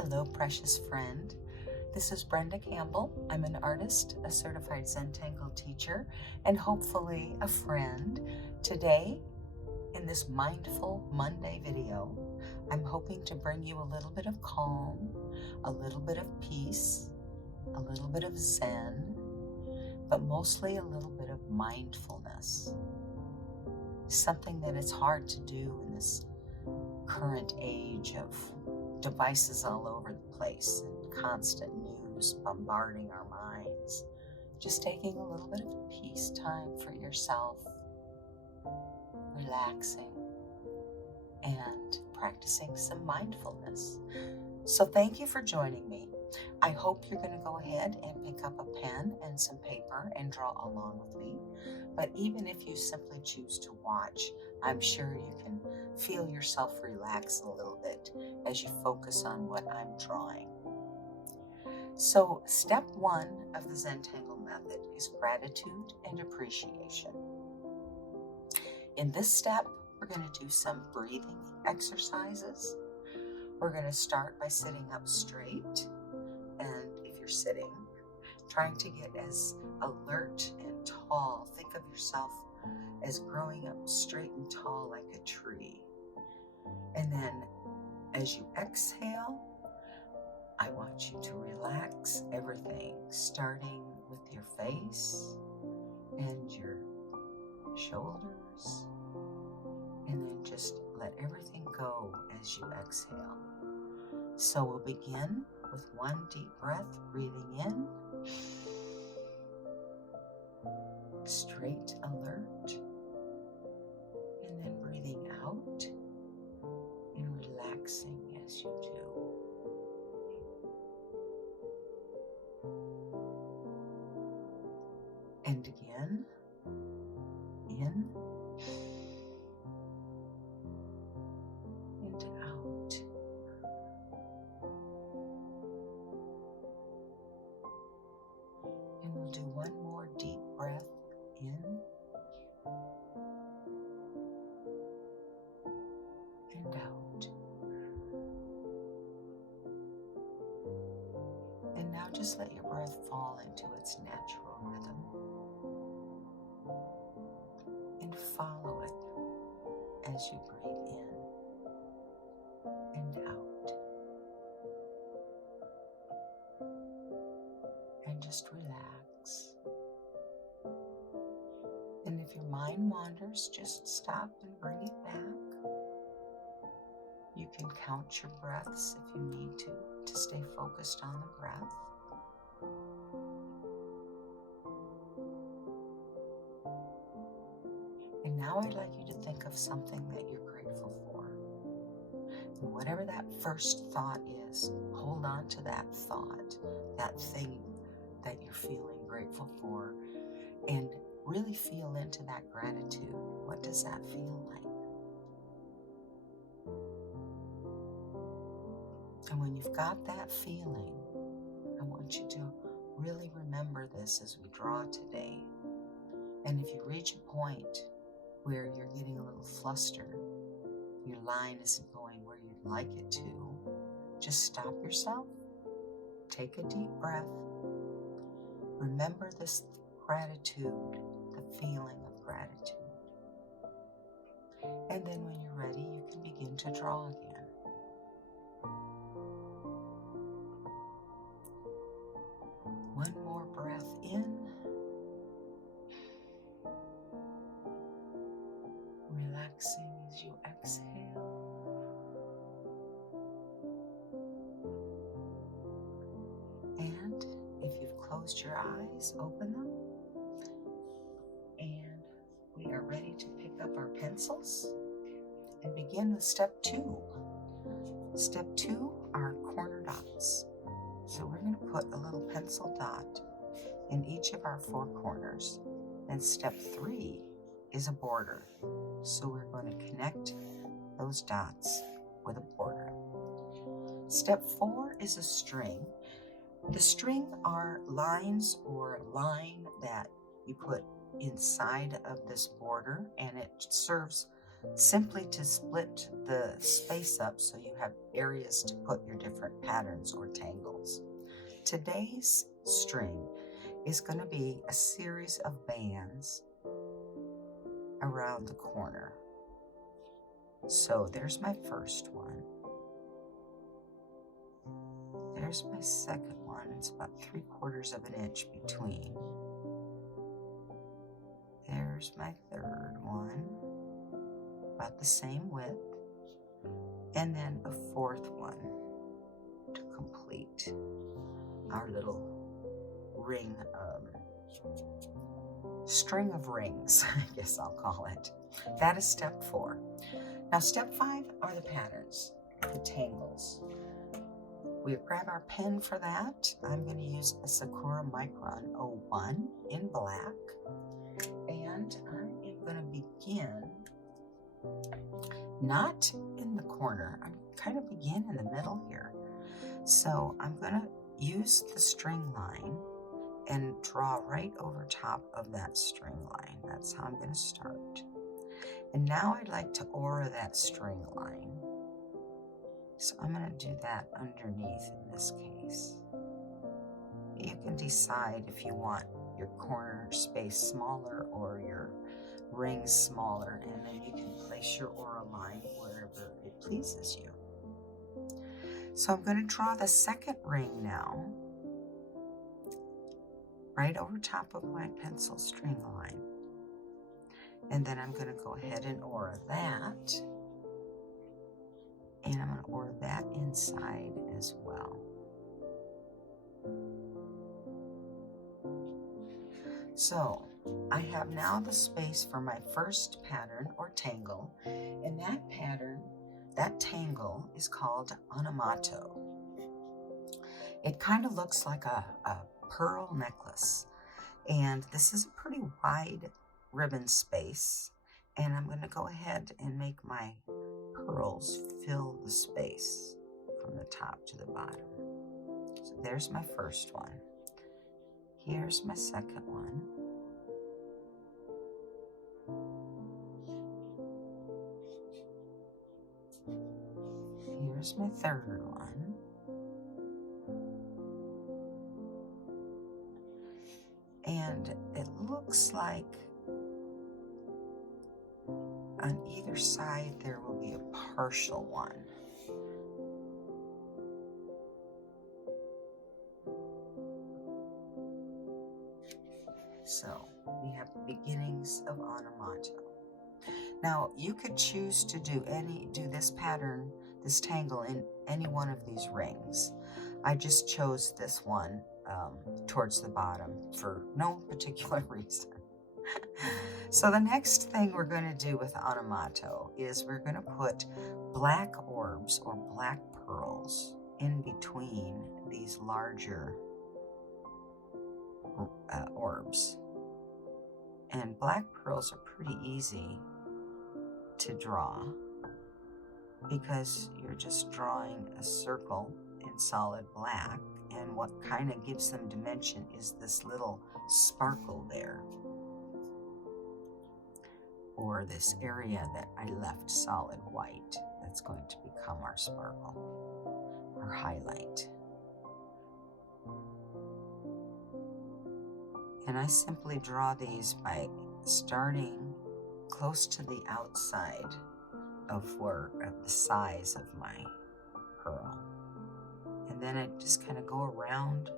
Hello, precious friend. This is Brenda Campbell. I'm an artist, a certified Zentangle teacher, and hopefully a friend. Today, in this Mindful Monday video, I'm hoping to bring you a little bit of calm, a little bit of peace, a little bit of zen, but mostly a little bit of mindfulness. Something that it's hard to do in this current age of devices all over the place and constant news bombarding our minds. Just taking a little bit of peace time for yourself, relaxing, and practicing some mindfulness. So thank you for joining me. I hope you're going to go ahead and pick up a pen and some paper and draw along with me. But even if you simply choose to watch, I'm sure you can feel yourself relax a little bit as you focus on what I'm drawing. So step one of the Zentangle Method is gratitude and appreciation. In this step, we're going to do some breathing exercises. We're going to start by sitting up straight. And if you're sitting, trying to get as alert and tall. Think of yourself as growing up straight and tall like a tree. And then as you exhale, I want you to relax everything, starting with your face and your shoulders, and then just let everything go as you exhale. So we'll begin with one deep breath, breathing in, straight, alert, and then breathing out and relaxing as you do. And again, in and out. And we'll do one more deep breath in and out. And now just let your breath fall into its natural rhythm and follow it as you breathe in and out. And just relax. And if your mind wanders, just stop and bring it back. You can count your breaths if you need to stay focused on the breath. And now I'd like you to think of something that you're grateful for. And whatever that first thought is, hold on to that thought, that thing that you're feeling grateful for, and really feel into that gratitude. What does that feel like? And when you've got that feeling, I want you to really remember this as we draw today. And if you reach a point where you're getting a little flustered, your line isn't going where you'd like it to, just stop yourself, take a deep breath, remember this gratitude, the feeling of gratitude. And then when you're ready, you can begin to draw again. One more breath in. Relaxing as you exhale. And if you've closed your eyes, open them. And we are ready to pick up our pencils and begin with step two. Step two are corner dots. So we're going to put a little pencil dot in each of our four corners. And step three is a border. So we're going to connect those dots with a border. Step four is a string. The string are lines or line that you put inside of this border, and it serves simply to split the space up so you have areas to put your different patterns or tangles. Today's string is going to be a series of bands around the corner. So there's my first one. There's my second one. It's about 3/4 of an inch between. There's my third one, about the same width. And then a fourth one to complete our little ring, string of rings, I guess I'll call it. That is step 4. Now step 5 are the patterns, the tangles. We grab our pen for that. I'm going to use a Sakura Micron 01 in black. And I am going to begin not in the corner. I'm kind of begin in the middle here. So I'm going to use the string line and draw right over top of that string line. That's how I'm going to start. And now I'd like to aura that string line. So I'm going to do that underneath in this case. You can decide if you want your corner space smaller or your rings smaller, and then you can place your aura line wherever it pleases you. So I'm going to draw the second ring now, right over top of my pencil string line. And then I'm going to go ahead and aura that. And I'm going to aura that inside as well. So I have now the space for my first pattern or tangle, and that pattern, that tangle is called onomato. It kind of looks like a pearl necklace, and this is a pretty wide ribbon space, and I'm going to go ahead and make my pearls fill the space from the top to the bottom. So there's my first one. Here's my second one. Here's my third one. And it looks like on either side there will be a partial one. So we have the beginnings of onomato. Now you could choose to do this pattern, this tangle in any one of these rings. I just chose this one towards the bottom for no particular reason. So the next thing we're going to do with onomato is we're going to put black orbs or black pearls in between these larger orbs. And black pearls are pretty easy to draw because you're just drawing a circle in solid black, and what kind of gives them dimension is this little sparkle there, or this area that I left solid white that's going to become our sparkle, our highlight. And I simply draw these by starting close to the outside of the size of my pearl. And then I just kind of go around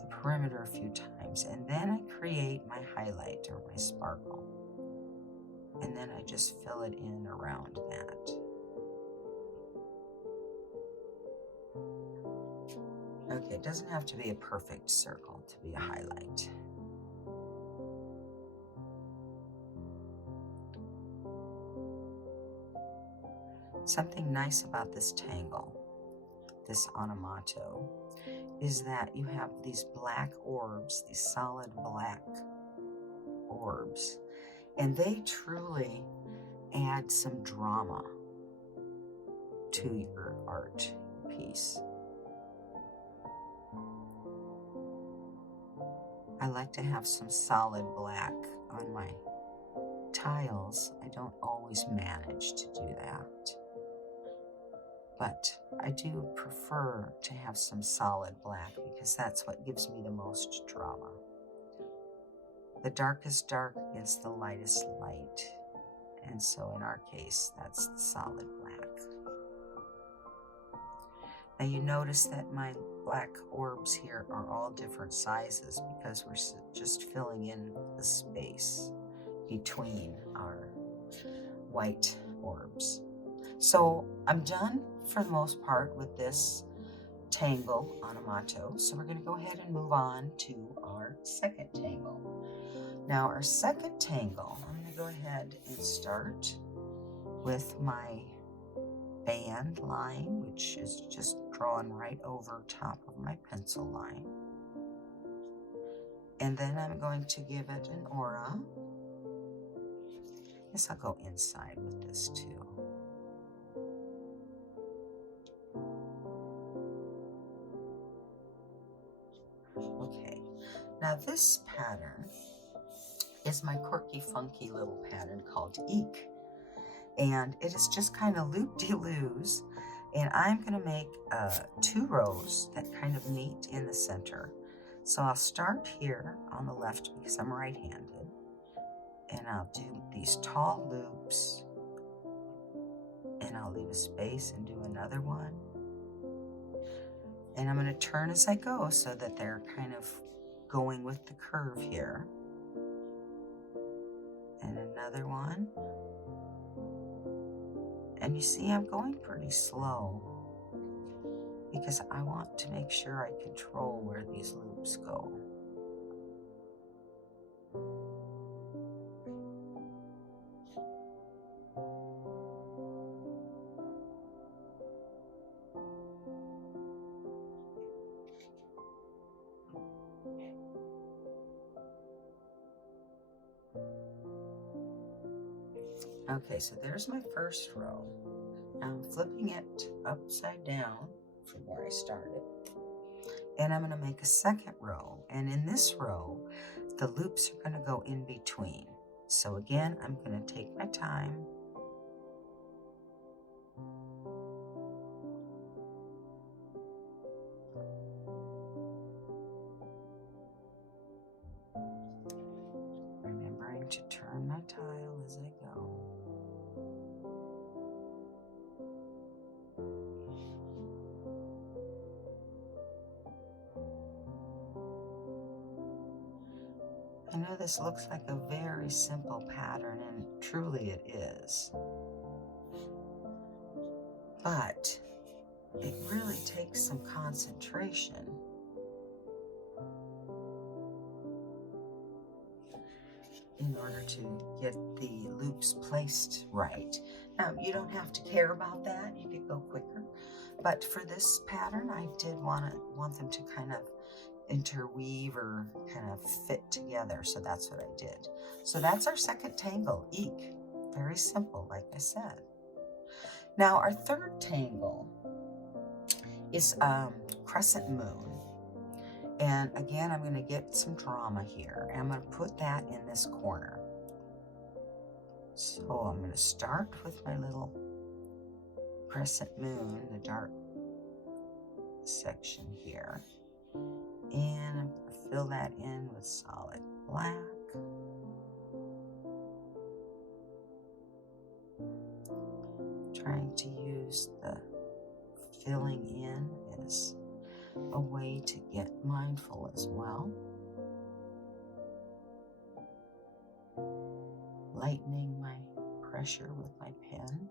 the perimeter a few times, and then I create my highlight or my sparkle. And then I just fill it in around that. Okay, it doesn't have to be a perfect circle to be a highlight. Something nice about this tangle, this onomato, is that you have these black orbs, these solid black orbs, and they truly add some drama to your art piece. I like to have some solid black on my tiles, I don't always manage to do that. But I do prefer to have some solid black because that's what gives me the most drama. The darkest dark against the lightest light. And so in our case, that's solid black. Now you notice that my black orbs here are all different sizes because we're just filling in the space between our white orbs. So I'm done for the most part with this tangle onomato. So we're going to go ahead and move on to our second tangle. Now our second tangle, I'm going to go ahead and start with my band line, which is just drawn right over top of my pencil line. And then I'm going to give it an aura. I guess I'll go inside with this too. Okay, now this pattern is my quirky, funky little pattern called Eek. And it is just kind of loop-de-loos. And I'm going to make 2 rows that kind of meet in the center. So I'll start here on the left because I'm right-handed. And I'll do these tall loops. And I'll leave a space and do another one. And I'm going to turn as I go so that they're kind of going with the curve here. And another one. And you see I'm going pretty slow because I want to make sure I control where these loops go. Okay, so there's my first row. Now I'm flipping it upside down from where I started. And I'm going to make a second row. And in this row, the loops are going to go in between. So again, I'm going to take my time. Remembering to turn my tile as I go. I know this looks like a very simple pattern, and truly it is. But it really takes some concentration in order to get the loops placed right. Now, you don't have to care about that. You could go quicker. But for this pattern, I did want them to kind of interweave or kind of fit together. So that's what I did. So that's our second tangle, Eek. Very simple, like I said. Now, our third tangle is Crescent Moon. And again, I'm going to get some drama here. And I'm going to put that in this corner. So I'm going to start with my little crescent moon, the dark section here. And I'm going to fill that in with solid black. Trying to use the filling in as a way to get mindful as well. Lightening my pressure with my pen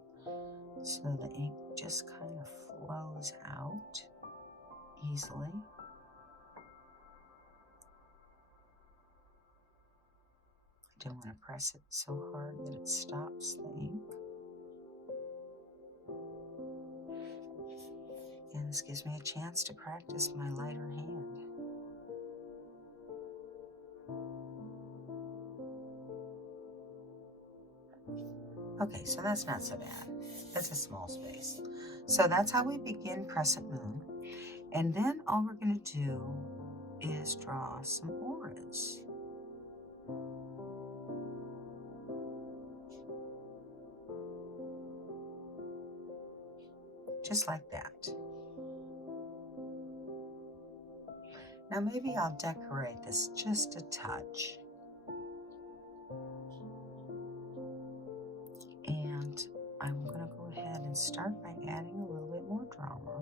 so the ink just kind of flows out easily. I don't want to press it so hard that it stops the ink. And this gives me a chance to practice my lighter hand. Okay, so that's not so bad. That's a small space. So that's how we begin Crescent Moon. And then all we're going to do is draw some auras. just like that. Now maybe I'll decorate this just a touch. And I'm going to go ahead and start by adding a little bit more drama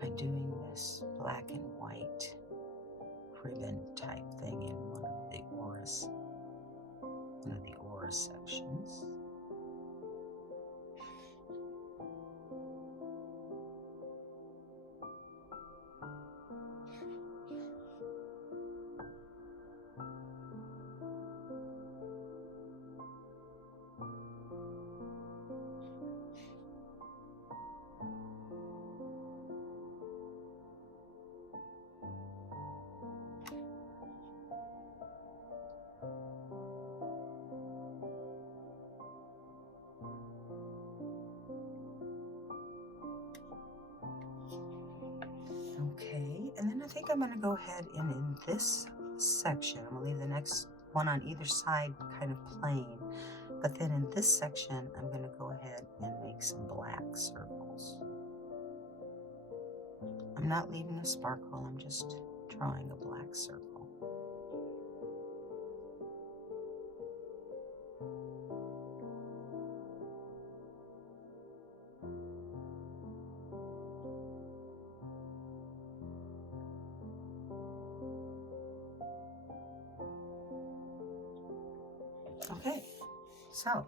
by doing this black and white ribbon type thing in one of the aura sections. Okay, and then I think I'm going to go ahead and in this section, I'm going to leave the next one on either side kind of plain, but then in this section, I'm going to go ahead and make some black circles. I'm not leaving a sparkle, I'm just drawing a black circle. Okay, so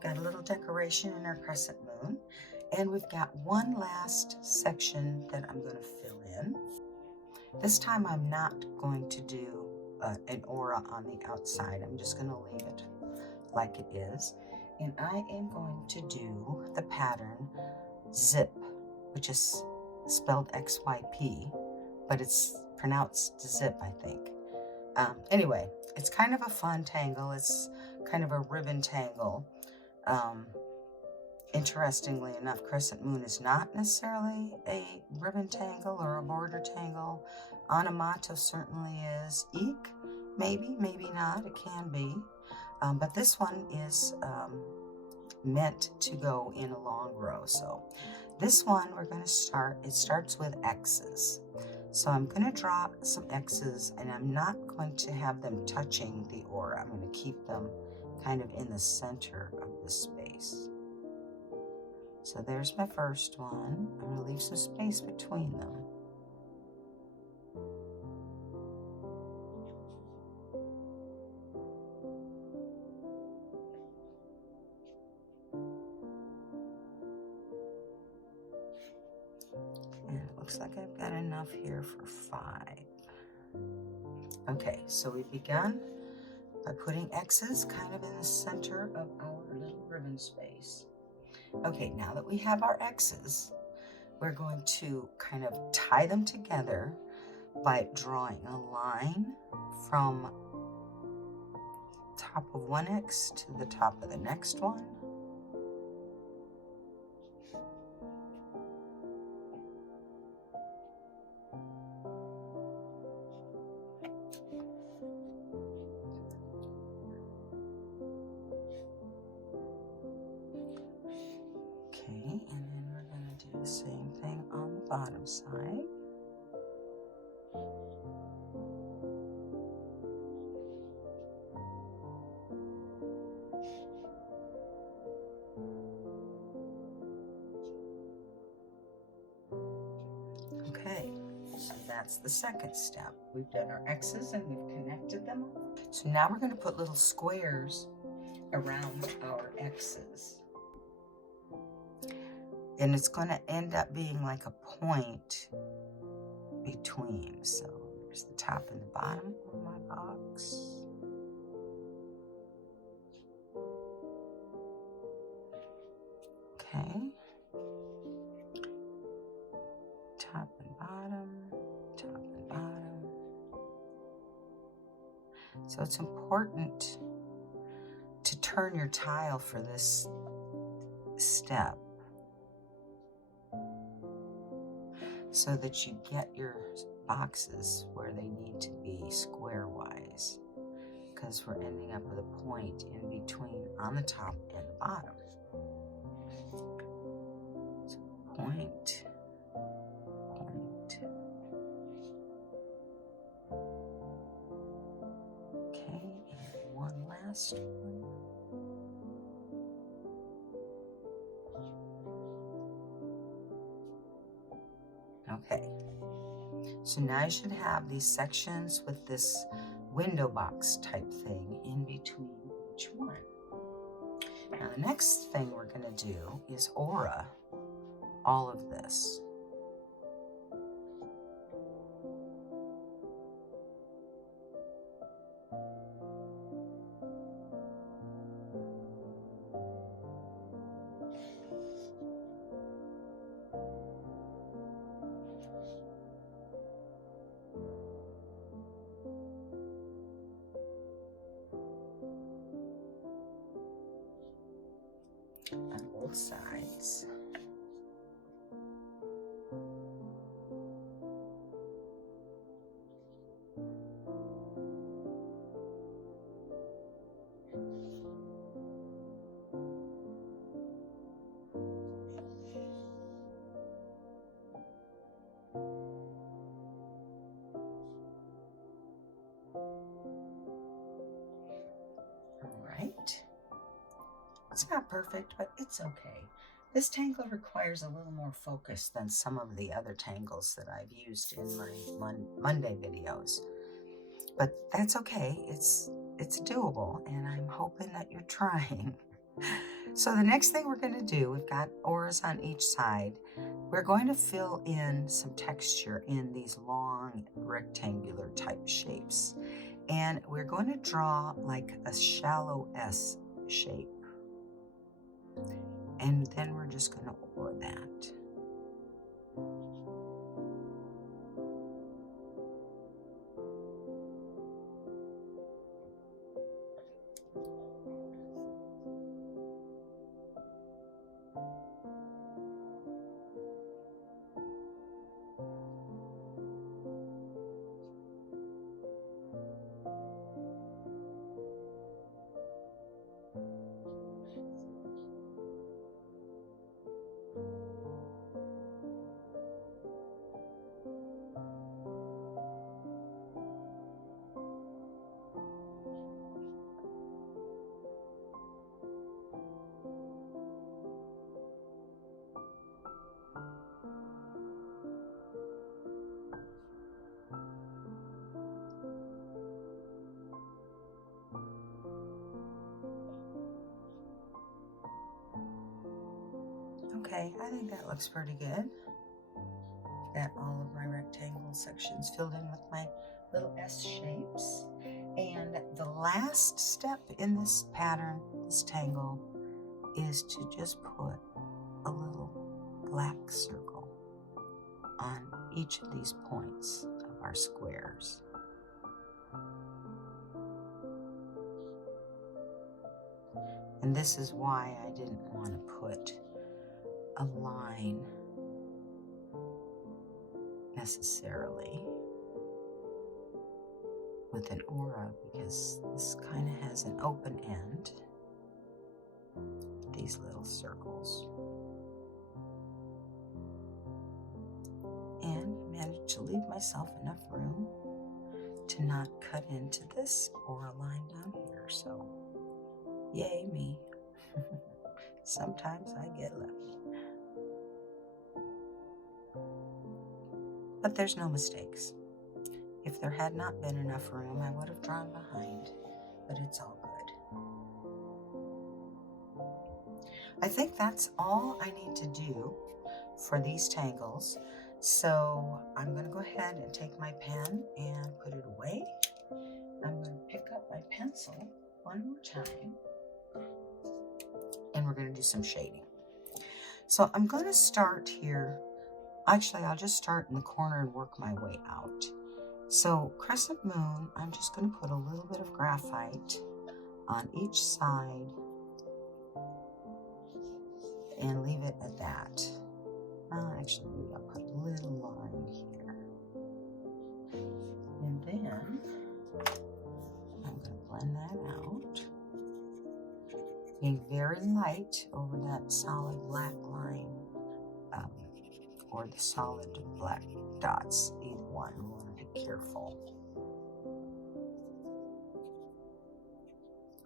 got a little decoration in our crescent moon, and we've got one last section that I'm going to fill in. This time I'm not going to do an aura on the outside. I'm just going to leave it like it is, and I am going to do the pattern zip, which is spelled XYP, but it's pronounced zip, I think. Anyway, it's kind of a fun tangle. It's kind of a ribbon tangle. Interestingly enough, crescent moon is not necessarily a ribbon tangle or a border tangle. Onomato certainly is. Eek, maybe, maybe not. It can be. But this one is meant to go in a long row. So this one we're going to start, it starts with X's. So I'm going to draw some X's, and I'm not going to have them touching the aura. I'm going to keep them kind of in the center of the space. So there's my first one. I'm going to leave some space between them. And it looks like I've got enough here for 5. Okay, so we've begun by putting X's kind of in the center of our little ribbon space. Okay, now that we have our X's, we're going to kind of tie them together by drawing a line from top of one X to the top of the next one. Okay, and then we're going to do the same thing on the bottom side. Okay, so that's the second step. We've done our X's and we've connected them. So now we're going to put little squares around our X's. And it's going to end up being like a point between. So there's the top and the bottom of my box. Okay. Top and bottom, top and bottom. So it's important to turn your tile for this step so that you get your boxes where they need to be square-wise. because we're ending up with a point in between on the top and the bottom. So point, point. Okay, and one last one. Okay, so now you should have these sections with this window box type thing in between each one. Now the next thing we're going to do is aura all of this. On both sides. All right. It's not perfect, but it's okay. This tangle requires a little more focus than some of the other tangles that I've used in my Monday videos. But that's okay. It's doable, and I'm hoping that you're trying. So the next thing we're going to do, we've got auras on each side. We're going to fill in some texture in these long rectangular type shapes. And we're going to draw like a shallow S shape. And then we're just going to aura that. Okay, I think that looks pretty good. Got all of my rectangle sections filled in with my little S shapes. And the last step in this pattern, this tangle, is to just put a little black circle on each of these points of our squares. And this is why I didn't want to put a line necessarily with an aura, because this kind of has an open end, these little circles. And managed to leave myself enough room to not cut into this aura line down here. So, yay me. Sometimes I get lucky. But there's no mistakes. If there had not been enough room, I would have drawn behind, but it's all good. I think that's all I need to do for these tangles. So I'm going to go ahead and take my pen and put it away. I'm going to pick up my pencil one more time, and we're going to do some shading. So I'm going to start here. Actually, I'll just start in the corner and work my way out. So crescent moon, I'm just going to put a little bit of graphite on each side and leave it at that. Actually, maybe I'll put a little line here. And then I'm going to blend very light over that solid black line, or the solid black dots, either one. We want to be careful.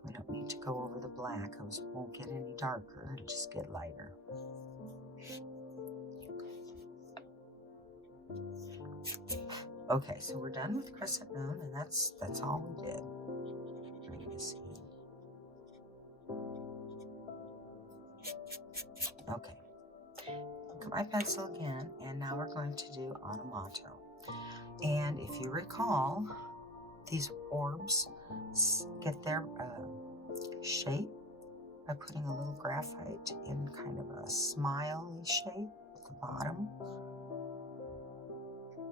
We don't need to go over the black, because it won't get any darker, it'll just get lighter. Okay, so we're done with crescent moon, and that's all we did. Bring this in. Okay, look at my pencil again, and now we're going to do onomato. And if you recall, these orbs get their shape by putting a little graphite in kind of a smiley shape at the bottom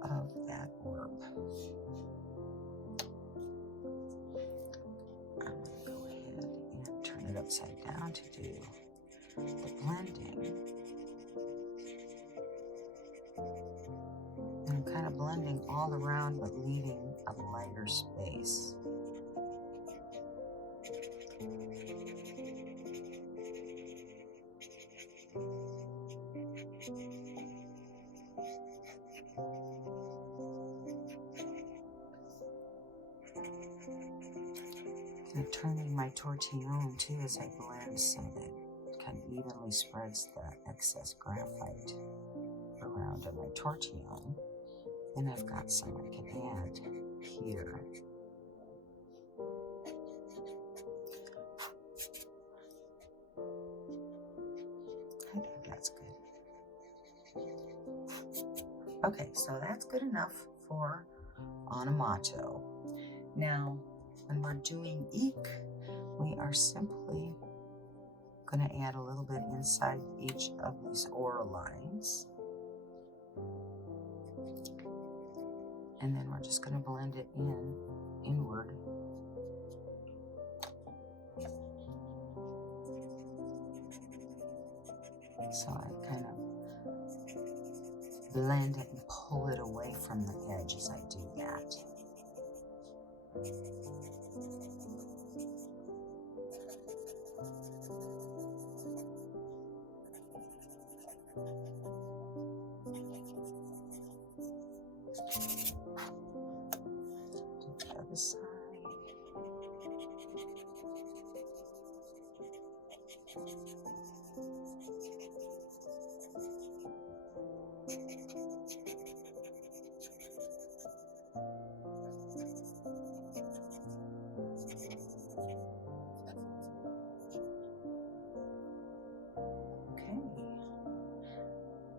of that orb. I'm going to go ahead and turn it upside down to do the blending. And I'm kind of blending all around, but leaving a lighter space. I'm turning my tortillon too as I blend, so that it kind of evenly spreads the excess graphite around on my tortillon. Then I've got some I can add here. I think that's good. Okay, so that's good enough for onomato. Now, when we're doing eek, we are simply going to add a little bit inside each of these aura lines. And then we're just going to blend it inward. So I kind of blend it and pull it away from the edge as I do that. Do the other side.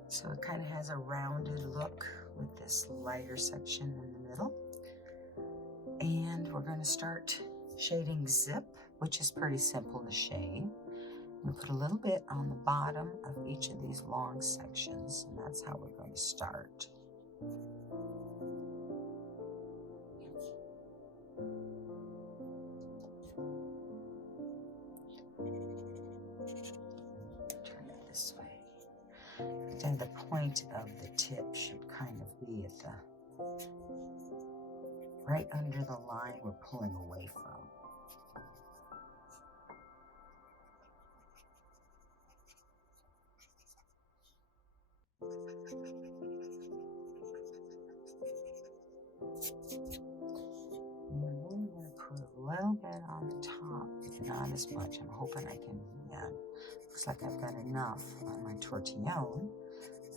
So it kind of has a rounded look with this lighter section in the middle. And we're going to start shading zip, which is pretty simple to shade. I'm going to put a little bit on the bottom of each of these long sections, and that's how we're going to start. Turn it this way. And the point of the tip should kind of be at the right under the line we're pulling away from. And then I'm going to put a little bit on the top, but not as much. I'm hoping I can, looks like I've got enough on my tortillon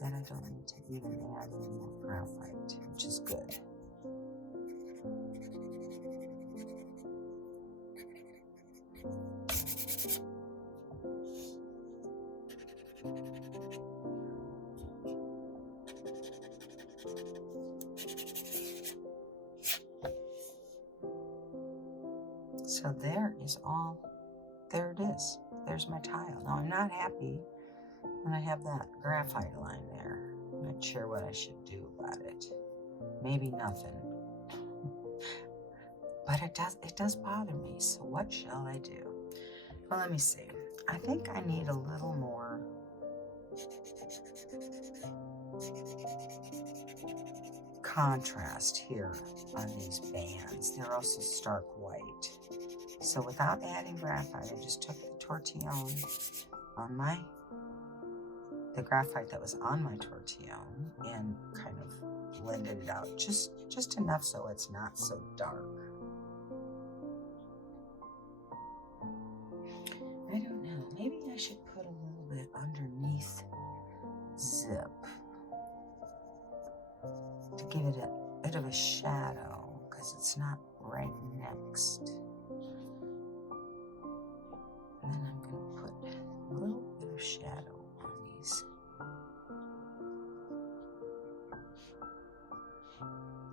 that I don't need to even add any more graphite, which is good. So there it is. There's my tile. Now I'm not happy when I have that graphite line there. I'm not sure what I should do about it. Maybe nothing. But it does bother me, so what shall I do? Well, let me see. I think I need a little more contrast here on these bands. They're also stark white. So without adding graphite, I just took the tortillon on the graphite that was on my tortillon and kind of blended it out just enough so it's not so dark. I don't know, maybe I should put a little bit underneath zip to give it a bit of a shadow because it's not right next. And then I'm going to put a little bit of shadow on these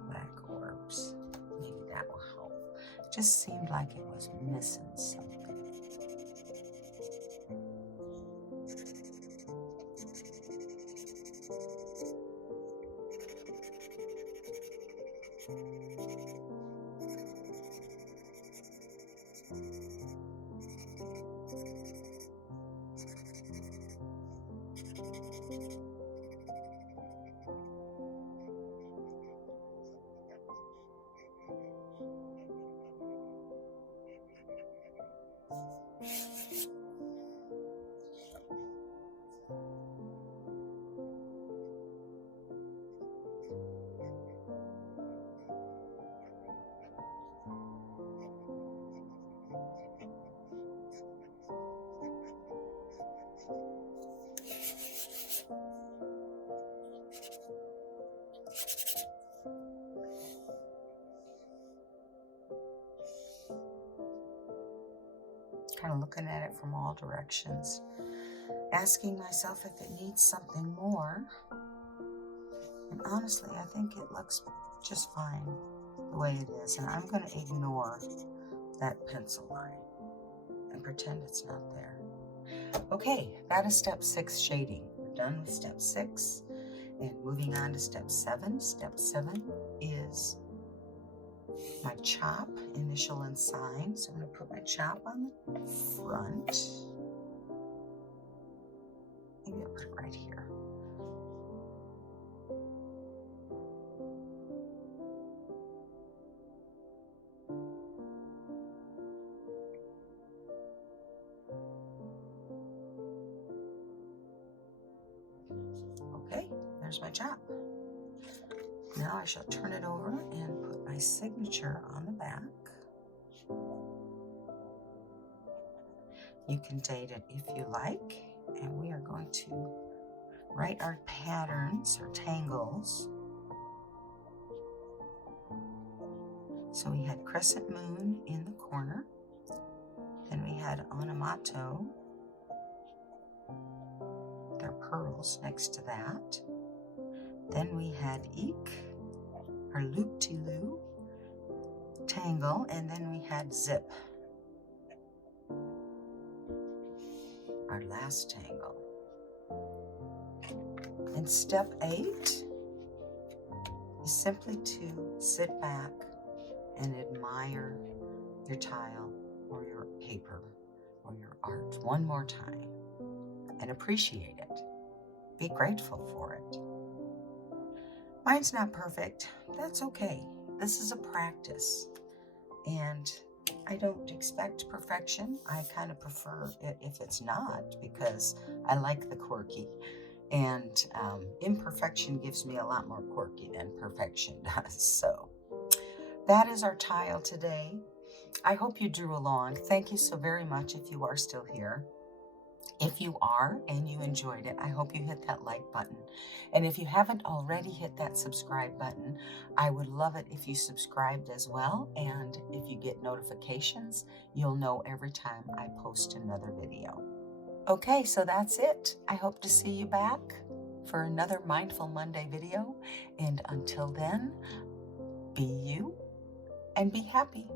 black orbs. Maybe that will help. It just seemed like it was missing something. Kind of looking at it from all directions, asking myself if it needs something more. And honestly, I think it looks just fine the way it is. And I'm going to ignore that pencil line and pretend it's not there. Okay, that is step 6, shading. We're done with step 6 and moving on to step 7. Step 7 is my chop, initial and sign. So I'm going to put my chop on the front. Maybe I'll put it right here. Okay, there's my chop. Now I shall turn it over and put my signature on the back. You can date it if you like, and we are going to write our patterns or tangles. So we had crescent moon in the corner, then we had onomato, their pearls next to that. Then we had eek, our loop-de-loo, tangle, and then we had zip, our last tangle. And step 8 is simply to sit back and admire your tile or your paper or your art one more time and appreciate it. Be grateful for it. Mine's not perfect. That's okay. This is a practice. And I don't expect perfection. I kind of prefer it if it's not, because I like the quirky. And imperfection gives me a lot more quirky than perfection does. So that is our tile today. I hope you drew along. Thank you so very much if you are still here. If you are and you enjoyed it, I hope you hit that like button. And if you haven't already hit that subscribe button, I would love it if you subscribed as well. And if you get notifications, you'll know every time I post another video. Okay, so that's it. I hope to see you back for another Mindful Monday video. And until then, be you and be happy.